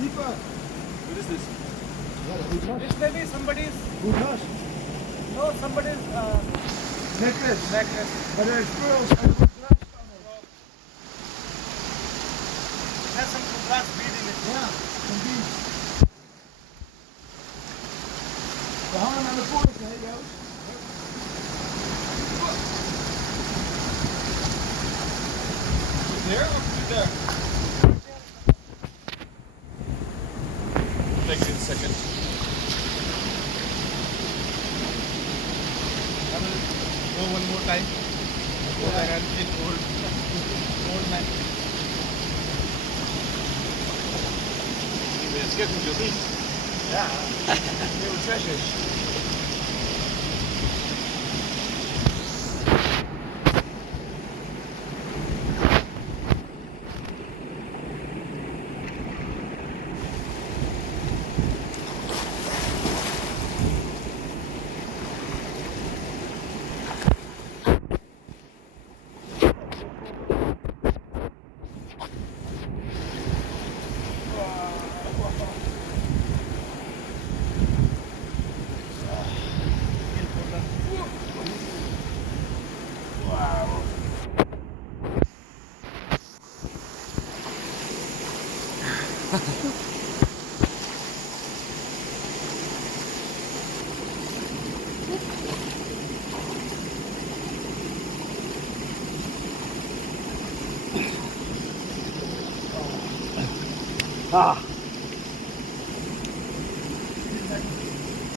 Deepak. What is this? This may be somebody's. No, somebody's necklace. Necklace. But there's pearls and good glass on it. It has some glass bead in it. Yeah, indeed. We hangen aan de poort, hè, Joost? There or there? Take it in a second. I will go one more time. Go there and get old man. It's getting to me. Ja, nieuwe treasures. Ah.